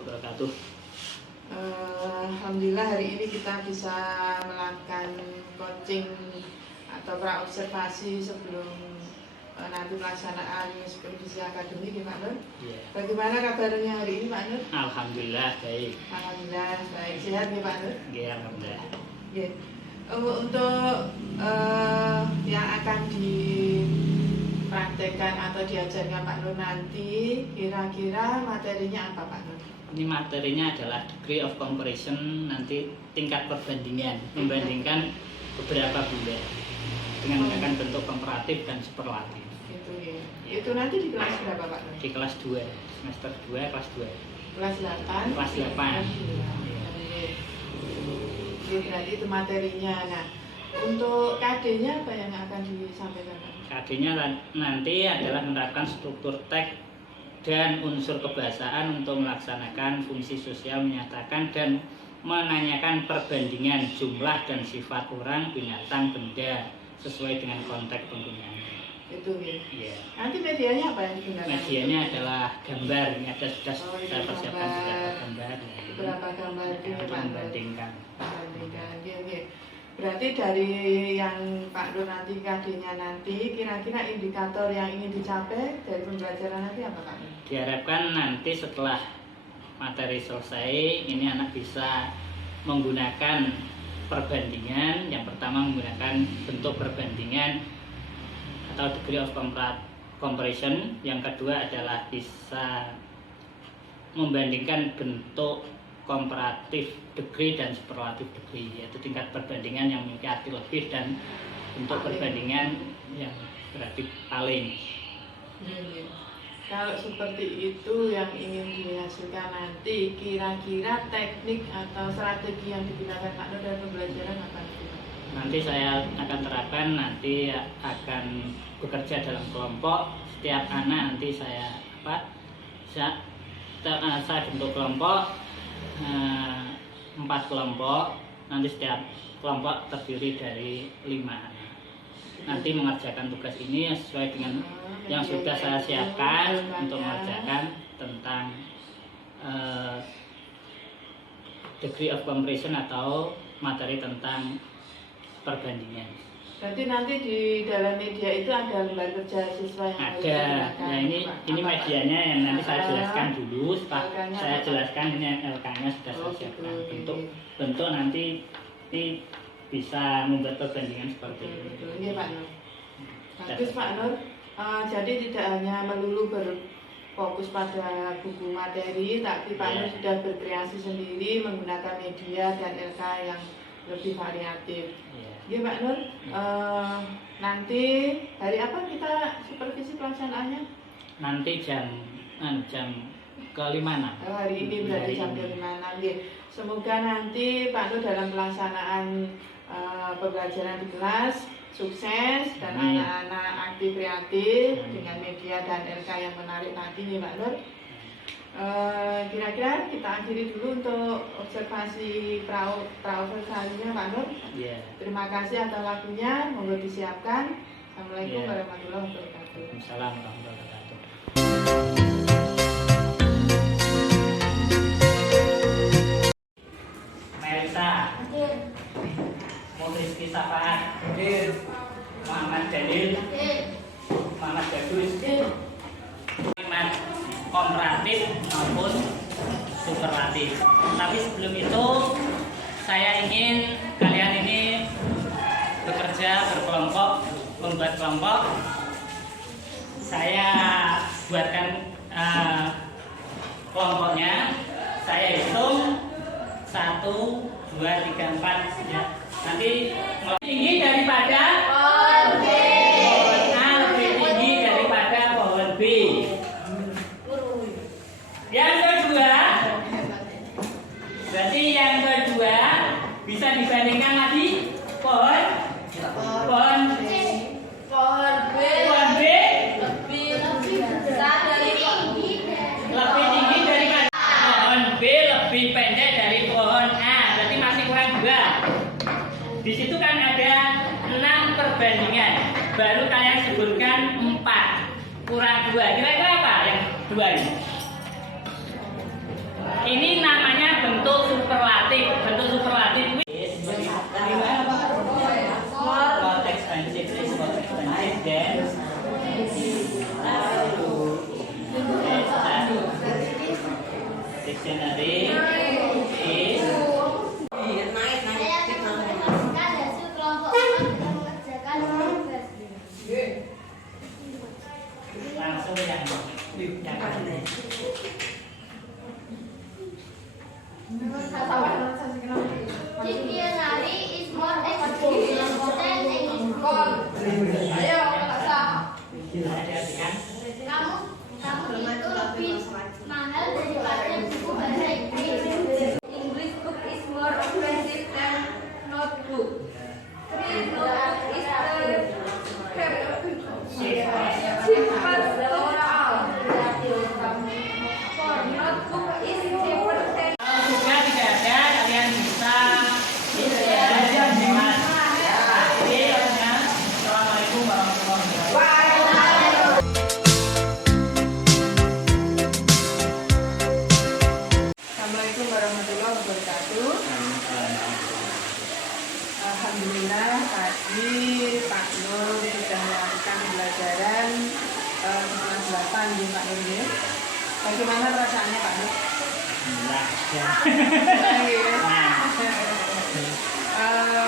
wabarakatuh. Alhamdulillah hari ini kita bisa melakukan coaching atau praobservasi sebelum nanti pelaksanaan supervisi akademik ya Pak Nur. Yeah. Bagaimana kabarnya hari ini Pak Nur? Alhamdulillah baik. Alhamdulillah baik, sehat ya Pak Nur? Yeah, alhamdulillah. Yeah. Untuk yang akan dipraktekkan atau diajarkan Pak Nur nanti, kira-kira materinya apa Pak Nur? Ini materinya adalah degree of comparison, nanti tingkat perbandingan, membandingkan beberapa bulan dengan menggunakan bentuk komparatif dan superlatif. Itu ya. Itu nanti di kelas berapa Pak Nur? Di kelas 2, semester 2, kelas 2. Kelas 8. Kelas 8. Jadi berarti itu materinya. Nah, untuk KD-nya apa yang akan disampaikan Pak? KD-nya nanti adalah menerapkan struktur teks dan unsur kebahasaan untuk melaksanakan fungsi sosial, menyatakan dan menanyakan perbandingan jumlah dan sifat orang, binatang, benda sesuai dengan konteks penggunaannya. Itu ya. Yeah. Nanti medianya apa yang digunakan? Medianya adalah gambar. Ini ada sudah saya persiapkan beberapa gambar. Berapa gambar ini Untuk Pak? membandingkan. Oke. Berarti dari yang Pak Nur nanti KD-nya nanti, kira-kira indikator yang ingin dicapai dari pembelajaran nanti apa Pak Nur? Diharapkan nanti setelah materi selesai, ini anak bisa menggunakan perbandingan. Yang pertama menggunakan bentuk perbandingan atau degree of comparison. Yang kedua adalah bisa membandingkan bentuk komparatif degree dan superlatif degree, yaitu tingkat perbandingan yang memiliki arti lebih dan bentuk perbandingan yang berarti paling. Kalau seperti itu yang ingin dihasilkan nanti, kira-kira teknik atau strategi yang digunakan Pak Nur dalam pembelajaran apa? Nanti saya akan terapkan, nanti akan bekerja dalam kelompok. Setiap anak nanti saya bentuk kelompok 4 kelompok. Nanti setiap kelompok terdiri dari 5 anak. Nanti mengerjakan tugas ini sesuai dengan yang sudah saya siapkan untuk mengerjakan tentang degree of comparison atau materi tentang perbandingan. Berarti nanti di dalam media itu ada lembar kerja siswa yang ada. Nah ini medianya yang nanti saya jelaskan dulu. Setelah saya jelaskan ini LK-nya sudah saya siapkan. Bentuk nanti ini bisa membuat perbandingan seperti ini. Iya Pak Nur. Bagus Pak Nur. Jadi tidak hanya melulu berfokus pada buku materi, tapi Pak Nur sudah berkreasi sendiri menggunakan media dan LK yang lebih variatif. Iya Pak Nur. Nanti hari apa kita supervisi pelaksanaannya? Nanti jam ke-5. Hari ini berarti jam ke-5. Semoga nanti Pak Nur dalam pelaksanaan pembelajaran di kelas sukses dan anak-anak aktif kreatif dengan media dan LK yang menarik tadi nih Pak Nur. Kira-kira kita akhiri dulu untuk observasi praobservasinya Pak Nur. Terima kasih atas waktunya, monggo disiapkan. Assalamualaikum warahmatullahi wabarakatuh. Waalaikumsalam warahmatullahi wabarakatuh. Melisa, Rizky Safaat, Muhammad Dalil, Muhammad Bagus, komparatif maupun superlatif. Tapi sebelum itu saya ingin kalian ini bekerja berkelompok, membuat kelompok. Saya buatkan kelompoknya. Saya hitung 1, 2, 3, 4 ya. Nanti tinggi daripada pohon B. Pohon A lebih tinggi daripada pohon B. Yang kedua, berarti yang kedua bisa dibandingkan lagi pohon B lebih tinggi daripada pohon B, lebih pendek dari pohon A, berarti masih kurang 2. Di situ kan ada 6 perbandingan, baru kalian sebutkan 4 kurang 2. Kira-kira apa yang 2 ini? Dictionary is Saya akan menjelaskan hasil kelompok 4 yang mengerjakan tugas. langsung yang ini. Dictionary is more expensive than English. Perhatikan. Kamu itu lebih mahal daripada buku bahasa Inggris. English book is more expensive than notebook. Free notebook is the cheapest overall. For notebook is cheaper than. Kalau juga tidak ada, kalian bisa Assalamualaikum warahmatullahi wabarakatuh. Assalamualaikum warahmatullahi wabarakatuh. Alhamdulillah tadi Pak Nur sudah melakukan pembelajaran kelas 8 di Pak Nur ya. Bagaimana perasaannya Pak Nur? Alhamdulillah. Ya.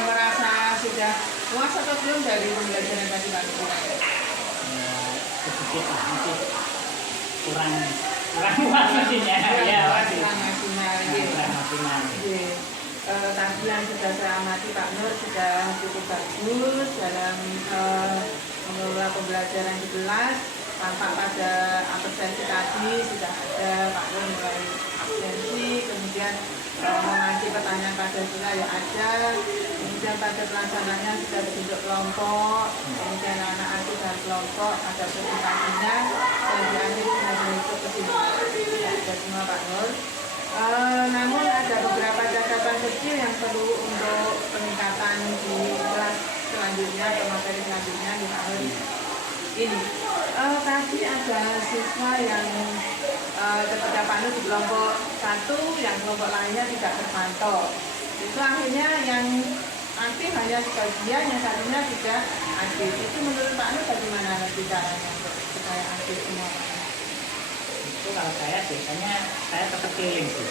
Merasa sudah puas atau belum dari pembelajaran tadi Pak Nur? Sedikit lah, masih kurang puas mestinya. Ya, masih kurang maksimal. kurang maksimal. Tadi yang sudah saya amati Pak Nur sudah cukup bagus dalam mengelola pembelajaran di kelas. Tampak pada absensi tadi sudah ada Pak Nur mulai absensi, kemudian mengaji pertanyaan pada sila yang ada, kemudian pada pelaksananya sudah dibentuk kelompok, kemudian anak asuh dan kelompok ada presentasinya, dan di akhir sudah menutup kesimpulan. Sudah semua Pak Nur. Namun ada beberapa catatan kecil yang perlu untuk peningkatan di kelas selanjutnya atau materi selanjutnya di tahun ini. Tadi ada siswa yang ketika Pak Nur di kelompok 1, yang kelompok lainnya tidak terpantau. Itu akhirnya yang aktif hanya sebagian, yang satunya tidak aktif. Itu menurut Pak Nur bagaimana nanti caranya supaya aktif semua? Itu kalau saya biasanya saya tetap keliling sih.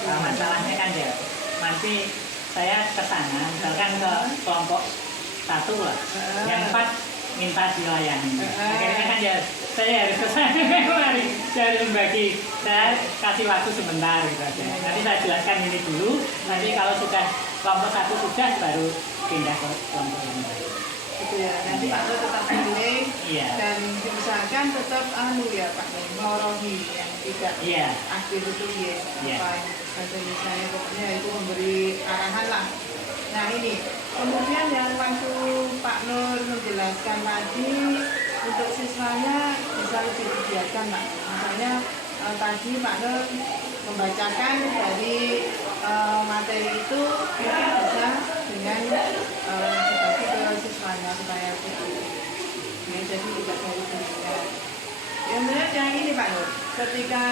Kalau masalahnya kan ya nanti saya ke sana, misalkan ke kelompok 1 lah, yang 4 minta dilayani. Akhirnya kan ya saya harus ke sana kemari, saya harus membagi, saya kasih waktu sebentar gitu aja. Nanti saya jelaskan ini dulu, nanti kalau sudah kelompok 1 sudah baru pindah ke kelompok yang lain. Gitu ya, nanti Pak Nur tetap keliling dan diusahakan tetap ya Pak Nur, melorohi yang tidak aktif itu ya. Bahasa Indonesia pokoknya itu memberi arahan lah. Nah ini, kemudian yang waktu Pak Nur menjelaskan tadi untuk siswanya bisa lebih digiatkan Pak. Misalnya tadi Pak Nur membacakan dari materi itu mungkin bisa dengan dibagi ke siswanya supaya lebih ya, jadi tidak dari dirinya. Yang benar yang ini Pak Nur, ketika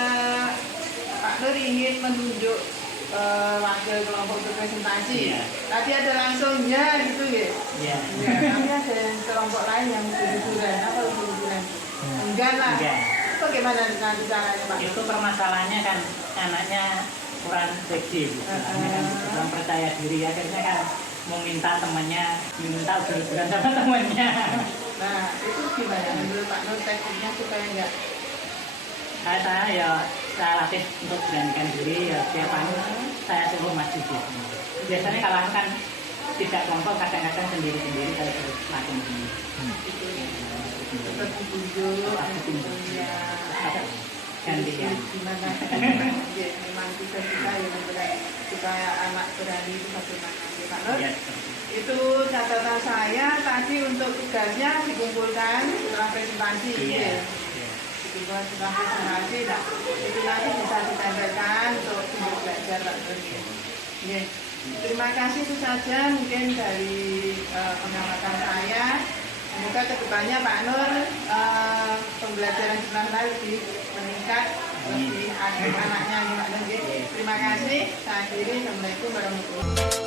Pak Nur ingin menunjuk wakil kelompok untuk presentasi, tadi ada langsungnya gitu ya? Iya. Tapi ada yang kelompok lain yang berhiburan, apa berhiburan? Enggak lah. Bagaimana nanti caranya Pak? Itu permasalahannya kan anaknya kurang pede, kurang percaya diri, akhirnya kan meminta temannya, minta usul-usulan sama temannya. Nah itu gimana menurut Pak Nur tekniknya supaya enggak? Saya latih untuk beranikan diri ya, setiap hari saya suruh maju sih. Biasanya kalau kan tidak kelompok, kadang-kadang sendiri-sendiri saya harus latih sendiri. Tetap ditunjuk, ya. Gantian. Gimana? Memang kita ya supaya anak berani itu bagaimana? Pak Nur, itu catatan saya tadi untuk tugasnya dikumpulkan setelah presentasi. Setelah presentasi, nah, itu nanti bisa ditempelkan untuk belajar Pak Nur. Terima kasih, itu saja mungkin dari pengamatan saya. Semoga kedepannya Pak Nur pembelajaran di kelas lebih meningkat, lebih aktif anaknya Pak Nur. Terima kasih. Saya akhiri. Assalamualaikum warahmatullahi wabarakatuh.